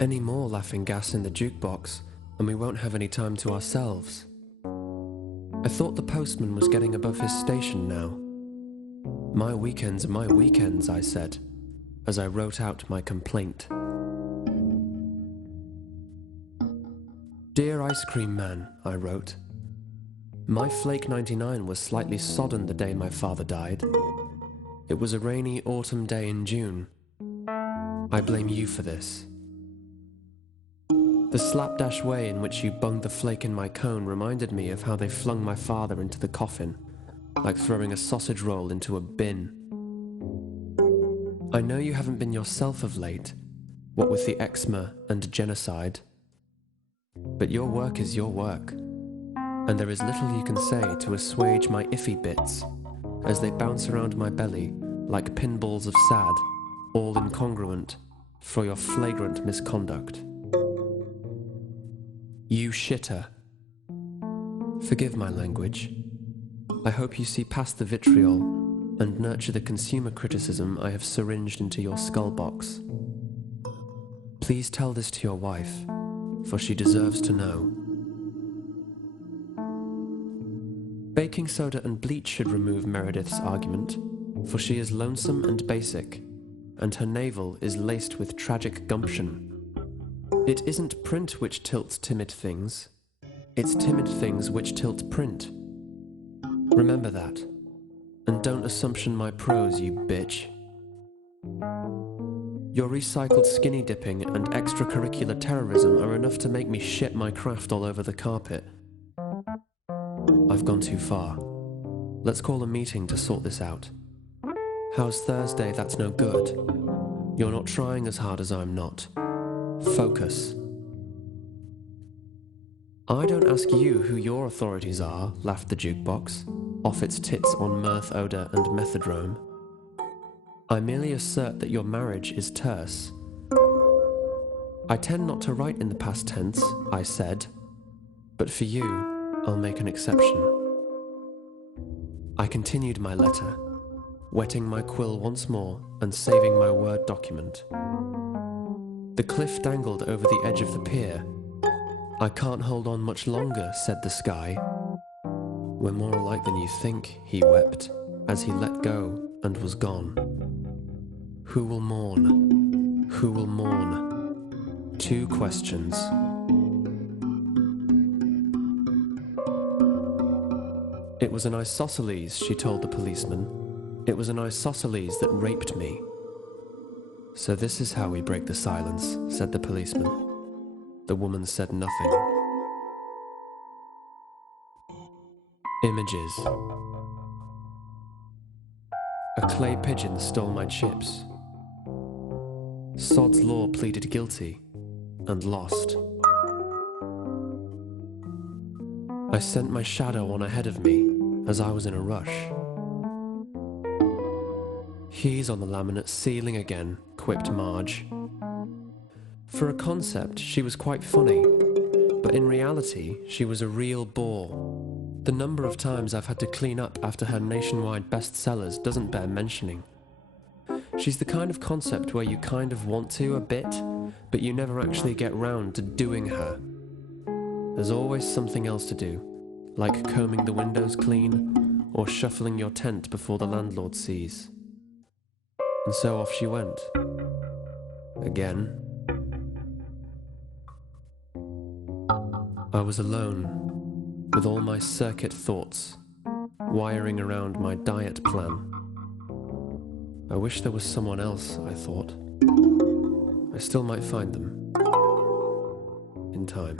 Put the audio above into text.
Any more laughing gas in the jukebox, and we won't have any time to ourselves. I thought the postman was getting above his station now. My weekends are my weekends, I said, as I wrote out my complaint. Dear Ice Cream Man, I wrote. My Flake 99 was slightly sodden the day my father died. It was a rainy autumn day in June. I blame you for this. The slapdash way in which you bunged the flake in my cone reminded me of how they flung my father into the coffin, like throwing a sausage roll into a bin. I know you haven't been yourself of late, what with the eczema and genocide, but your work is your work, and there is little you can say to assuage my iffy bits as they bounce around my belly like pinballs of sad, all incongruent for your flagrant misconduct. You shitter. Forgive my language. I hope you see past the vitriol and nurture the consumer criticism I have syringed into your skull box. Please tell this to your wife, for she deserves to know. Baking soda and bleach should remove Meredith's argument, for she is lonesome and basic, and her navel is laced with tragic gumption. It isn't print which tilts timid things, it's timid things which tilt print. Remember that, and don't assumption my prose, you bitch. Your recycled skinny dipping and extracurricular terrorism are enough to make me shit my craft all over the carpet. I've gone too far. Let's call a meeting to sort this out. How's Thursday? That's no good. You're not trying as hard as I'm not. Focus. I don't ask you who your authorities are, laughed the jukebox, off its tits on mirth odor and methadrome. I merely assert that your marriage is terse. I tend not to write in the past tense, I said, but for you, I'll make an exception. I continued my letter, wetting my quill once more and saving my Word document. The cliff dangled over the edge of the pier. I can't hold on much longer, said the sky. We're more alike than you think, he wept, as he let go and was gone. Who will mourn? Who will mourn? 2 questions. It was an isosceles, she told the policeman. It was an isosceles that raped me. So this is how we break the silence, said the policeman. The woman said nothing. Images. A clay pigeon stole my chips. Sod's Law pleaded guilty and lost. I sent my shadow on ahead of me as I was in a rush. He's on the laminate ceiling again, quipped Marge. For a concept, she was quite funny, but in reality, she was a real bore. The number of times I've had to clean up after her nationwide bestsellers doesn't bear mentioning. She's the kind of concept where you kind of want to a bit, but you never actually get round to doing her. There's always something else to do, like combing the windows clean, or shuffling your tent before the landlord sees. And so off she went. Again. I was alone, with all my circuit thoughts, wiring around my diet plan. I wish there was someone else, I thought. I still might find them. In time.